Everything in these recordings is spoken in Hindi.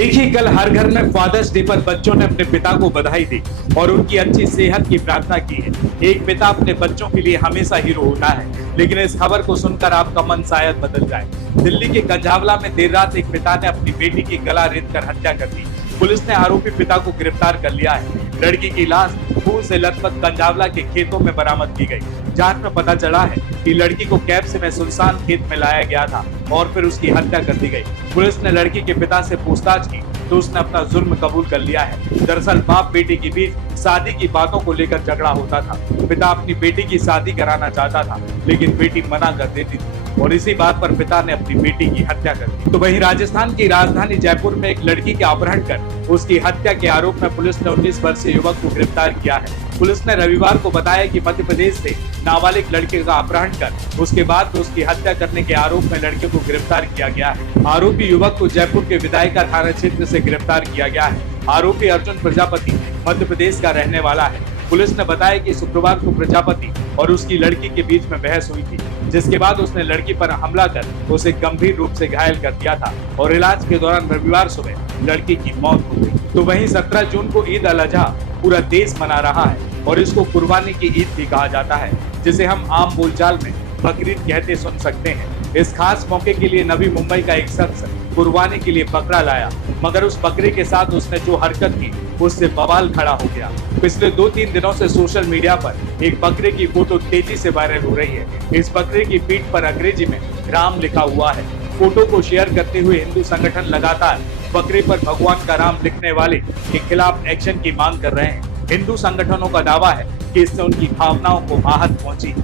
देखिए, कल हर घर में फादर्स डे पर बच्चों ने अपने पिता को बधाई दी और उनकी अच्छी सेहत की प्रार्थना की है। एक पिता अपने बच्चों के लिए हमेशा हीरो होता है, लेकिन इस खबर को सुनकर आपका मन शायद बदल जाए। दिल्ली के कंझावला में देर रात एक पिता ने अपनी बेटी की गला रेतकर हत्या कर दी। पुलिस ने आरोपी पिता को गिरफ्तार कर लिया है। लड़की की लाश खून से लथपथ कंझावला के खेतों में बरामद की गई। जांच में पता चला है कि लड़की को कैब से में सुनसान खेत में लाया गया था और फिर उसकी हत्या कर दी गई। पुलिस ने लड़की के पिता से पूछताछ की तो उसने अपना जुर्म कबूल कर लिया है। दरअसल बाप बेटी के बीच शादी की बातों को लेकर झगड़ा होता था। पिता अपनी बेटी की शादी कराना चाहता था, लेकिन बेटी मना कर देती थी और इसी बात पर पिता ने अपनी बेटी की हत्या कर दी। तो वहीं राजस्थान की राजधानी जयपुर में एक लड़की के अपहरण कर उसकी हत्या के आरोप में पुलिस ने 19 वर्षीय युवक को गिरफ्तार किया है। पुलिस ने रविवार को बताया कि मध्य प्रदेश से नाबालिग लड़के का अपहरण कर उसके बाद उसकी हत्या करने के आरोप में लड़के को गिरफ्तार किया गया है। आरोपी युवक को जयपुर के विधायका थाना क्षेत्र से गिरफ्तार किया गया है। आरोपी अर्जुन प्रजापति मध्य प्रदेश का रहने वाला है। पुलिस ने बताया कि शुक्रवार को प्रजापति और उसकी लड़की के बीच में बहस हुई थी, जिसके बाद उसने लड़की पर हमला कर उसे गंभीर रूप से घायल कर दिया था और इलाज के दौरान रविवार सुबह लड़की की मौत हो गई। तो वहीं 17 जून को ईद अल अजहा पूरा देश मना रहा है और इसको कुर्बानी की ईद भी कहा जाता है, जिसे हम आम बोलचाल में बकरीद कहते सुन सकते हैं। इस खास मौके के लिए नवी मुंबई का एक शख्स कुर्बानी के लिए बकरा लाया, मगर उस बकरे के साथ उसने जो हरकत की उससे बवाल खड़ा हो गया। पिछले 2-3 दिनों से सोशल मीडिया पर एक बकरे की फोटो तेजी से वायरल हो रही है। इस बकरे की पीठ पर अंग्रेजी में राम लिखा हुआ है। फोटो को शेयर करते हुए हिंदू संगठन लगातार बकरे पर भगवान का राम लिखने वाले के खिलाफ एक्शन की मांग कर रहे हैं। हिंदू संगठनों का दावा है कि इससे उनकी भावनाओं को आहत पहुंची।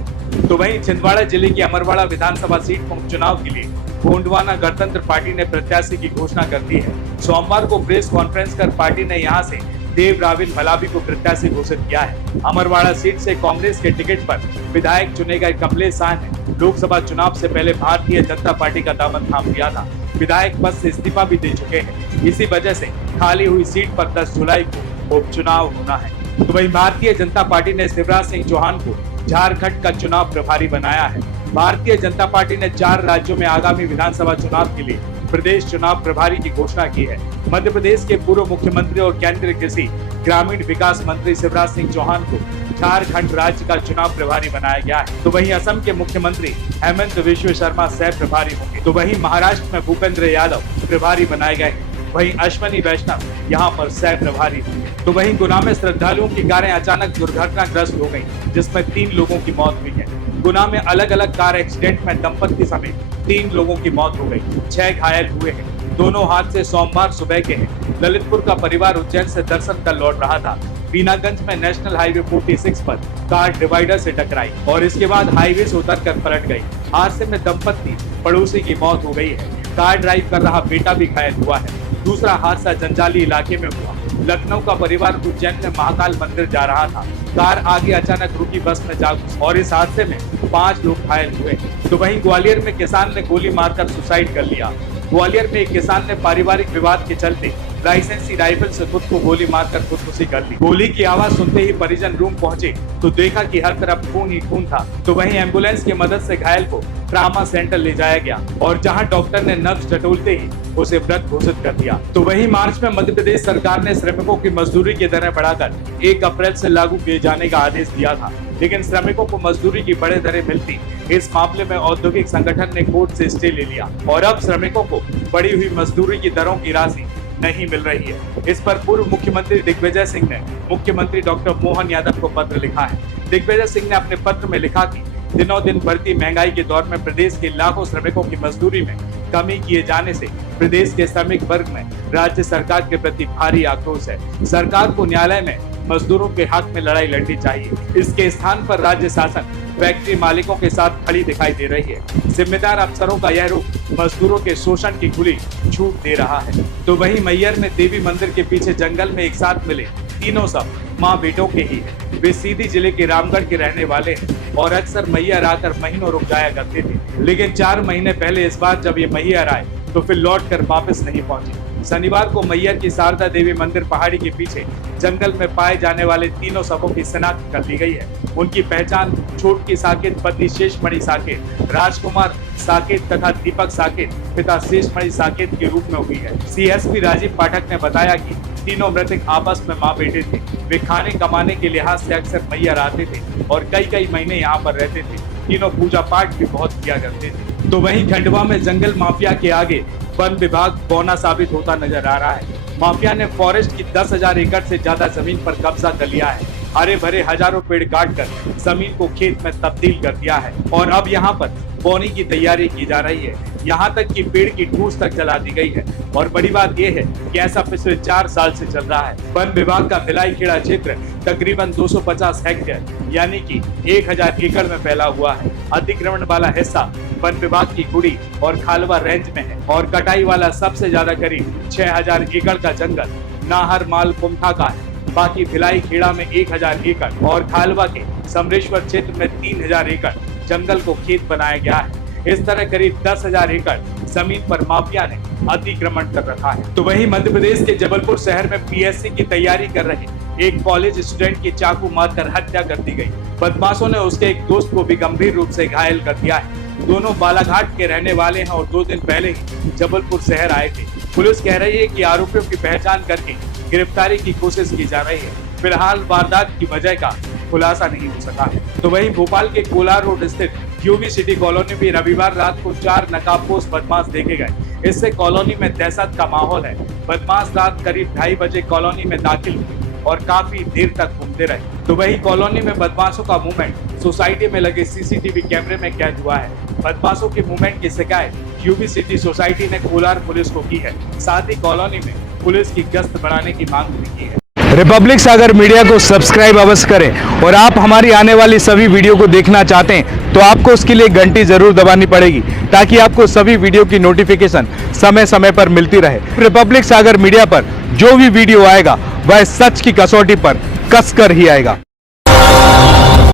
तो वहीं छिंदवाड़ा जिले की अमरवाड़ा विधानसभा सीट पर उपचुनाव के लिए गोंडवाना गणतंत्र पार्टी ने प्रत्याशी की घोषणा कर दी है। सोमवार को प्रेस कॉन्फ्रेंस कर पार्टी ने यहां से देव राविन भलाबी को प्रत्याशी घोषित किया है। अमरवाड़ा सीट से कांग्रेस के टिकट पर विधायक चुने गए कमलेश शाह ने लोकसभा चुनाव से पहले भारतीय जनता पार्टी का दामन थाम लिया था। विधायक पद से इस्तीफा भी दे चुके हैं। इसी वजह से खाली हुई सीट पर 10 जुलाई को उपचुनाव होना है। तो वहीं भारतीय जनता पार्टी ने शिवराज सिंह चौहान को झारखंड का चुनाव प्रभारी बनाया है। भारतीय जनता पार्टी ने 4 राज्यों में आगामी विधानसभा चुनाव के लिए प्रदेश चुनाव प्रभारी की घोषणा की है। मध्य प्रदेश के पूर्व मुख्यमंत्री और केंद्रीय कृषि ग्रामीण विकास मंत्री शिवराज सिंह चौहान को झारखंड राज्य का चुनाव प्रभारी बनाया गया है। तो वहीं असम के मुख्यमंत्री हेमंत बिस्वा शर्मा सह प्रभारी होंगे। तो वहीं महाराष्ट्र में भूपेंद्र यादव प्रभारी बनाए गए हैं। वहीं अश्वनी वैष्णव यहाँ पर सह प्रभारी होंगे। तो वहीं गुना में श्रद्धालुओं की कारें अचानक दुर्घटनाग्रस्त हो गई, जिसमें 3 लोगों की मौत हुई है। गुना में अलग अलग कार एक्सीडेंट में दंपत्ति समेत 3 लोगों की मौत हो गई, 6 घायल हुए हैं। दोनों हादसे सोमवार सुबह के हैं। ललितपुर का परिवार उज्जैन से दर्शन कर लौट रहा था। बीनागंज में नेशनल हाईवे 46 पर कार डिवाइडर से टकराई और इसके बाद हाईवे से उतरकर पलट गई। हादसे में दंपत्ति पड़ोसी की मौत हो गई है। कार ड्राइव कर रहा बेटा भी घायल हुआ है। दूसरा हादसा जंजाली इलाके में हुआ। लखनऊ का परिवार उज्जैन में महाकाल मंदिर जा रहा था। कार आगे अचानक रुकी बस में जा घुसी और इस हादसे में 5 लोग घायल हुए। तो वहीं ग्वालियर में किसान ने गोली मारकर सुसाइड कर लिया। ग्वालियर में एक किसान ने पारिवारिक विवाद के चलते लाइसेंसी राइफल से खुद को गोली मारकर खुदकुशी कर ली। गोली की आवाज सुनते ही परिजन रूम पहुंचे तो देखा कि हर तरफ खून ही खून था। तो वहीं एम्बुलेंस की मदद से घायल को ट्रामा सेंटर ले जाया गया और जहां डॉक्टर ने नब्ज टटोलते ही उसे मृत घोषित कर दिया। तो वहीं मार्च में मध्य प्रदेश सरकार ने श्रमिकों की मजदूरी की दरें बढ़ाकर 1 अप्रैल से लागू किए जाने का आदेश दिया था, लेकिन श्रमिकों को मजदूरी की बड़े दरें मिलती। इस मामले में औद्योगिक संगठन ने कोर्ट से स्टे ले लिया और अब श्रमिकों को बढ़ी हुई मजदूरी की दरों की राशि नहीं मिल रही है। इस पर पूर्व मुख्यमंत्री दिग्विजय सिंह ने मुख्यमंत्री डॉक्टर मोहन यादव को पत्र लिखा है। दिग्विजय सिंह ने अपने पत्र में लिखा कि दिनों दिन बढ़ती महंगाई के दौर में प्रदेश के लाखों श्रमिकों की मजदूरी में कमी किए जाने से प्रदेश के श्रमिक वर्ग में राज्य सरकार के प्रति भारी आक्रोश है। सरकार को न्यायालय में मजदूरों के हक में लड़ाई लड़नी चाहिए। इसके स्थान पर राज्य शासन फैक्ट्री मालिकों के साथ खड़ी दिखाई दे रही है। जिम्मेदार अफसरों का यह रूप मजदूरों के शोषण की खुली छूट दे रहा है। तो वहीं मैयर में देवी मंदिर के पीछे जंगल में एक साथ मिले तीनों सब माँ बेटों के ही है। वे सीधी जिले के रामगढ़ के रहने वाले हैं और अक्सर मैयर आकर महीनों रुक जाया करते थे, लेकिन 4 महीने पहले इस बार जब ये मैयर आए तो फिर लौट कर वापस नहीं पहुंचे। शनिवार को मैयर की शारदा देवी मंदिर पहाड़ी के पीछे जंगल में पाए जाने वाले तीनों शवों की शिनाख्त कर ली गई है। उनकी पहचान छोटकी साकेत, पति शेषमणि साकेत, राजकुमार साकेत तथा दीपक साकेत पिता शेषमणि साकेत के रूप में हुई है। सीएसपी राजीव पाठक ने बताया कि तीनों मृतक आपस में मां बेटे थे। वे खाने कमाने के लिहाज से अक्सर मैहर आते थे और कई महीने यहाँ पर रहते थे। तीनों पूजा पाठ भी बहुत किया करते थे। तो वहीं खंडवा में जंगल माफिया के आगे वन विभाग बौना साबित होता नजर आ रहा है। माफिया ने फॉरेस्ट की 10,000 एकड़ से ज्यादा जमीन पर कब्जा कर लिया है। हरे भरे हजारों पेड़ काटकर जमीन को खेत में तब्दील कर दिया है और अब यहाँ पर बोनी की तैयारी की जा रही है। यहाँ तक कि पेड़ की ठूस तक जला दी गई है और बड़ी बात यह है कि ऐसा पिछले 4 साल से चल रहा है। वन विभाग का भिलाई खेड़ा क्षेत्र तकरीबन 250 हेक्टेयर यानी कि 1000 एकड़ में फैला हुआ है। अतिक्रमण वाला हिस्सा वन विभाग की कुड़ी और खालवा रेंज में है और कटाई वाला सबसे ज्यादा करीब 6000 एकड़ का जंगल नाहर माल कुमठा का है। बाकी भिलाई खेड़ा में 1000 एकड़ और खालवा के समरेश्वर क्षेत्र में 3000 एकड़ जंगल को खेत बनाया गया है। इस तरह करीब 10,000 एकड़ जमीन पर माफिया ने अतिक्रमण कर रखा है। तो वहीं मध्य प्रदेश के जबलपुर शहर में पीएससी की तैयारी कर रहे एक कॉलेज स्टूडेंट की चाकू मारकर हत्या कर दी गई। बदमाशों ने उसके एक दोस्त को भी गंभीर रूप से घायल कर दिया है। दोनों बालाघाट के रहने वाले हैं और 2 दिन पहले ही जबलपुर शहर आए थे। पुलिस कह रही है कि आरोपियों की पहचान करके गिरफ्तारी की कोशिश की जा रही है। फिलहाल वारदात की वजह का खुलासा नहीं हो सका है। तो वहीं भोपाल के कोलार रोड स्थित यूबी सिटी कॉलोनी में रविवार रात को 4 नकाबपोश बदमाश देखे गए। इससे कॉलोनी में दहशत का माहौल है। बदमाश रात करीब 2:30 बजे कॉलोनी में दाखिल हुए और काफी देर तक घूमते रहे। तो वहीं कॉलोनी में बदमाशों का मूवमेंट सोसाइटी में लगे सीसीटीवी कैमरे में कैद हुआ है। बदमाशों के मूवमेंट की शिकायत यूबी सिटी सोसाइटी ने कोलार पुलिस को की है। साथ ही कॉलोनी में पुलिस की गश्त बढ़ाने की मांग भी की है। रिपब्लिक सागर मीडिया को सब्सक्राइब अवश्य करें और आप हमारी आने वाली सभी वीडियो को देखना चाहते हैं तो आपको उसके लिए घंटी जरूर दबानी पड़ेगी ताकि आपको सभी वीडियो की नोटिफिकेशन समय समय पर मिलती रहे। रिपब्लिक सागर मीडिया पर जो भी वीडियो आएगा वह सच की कसौटी पर कसकर ही आएगा।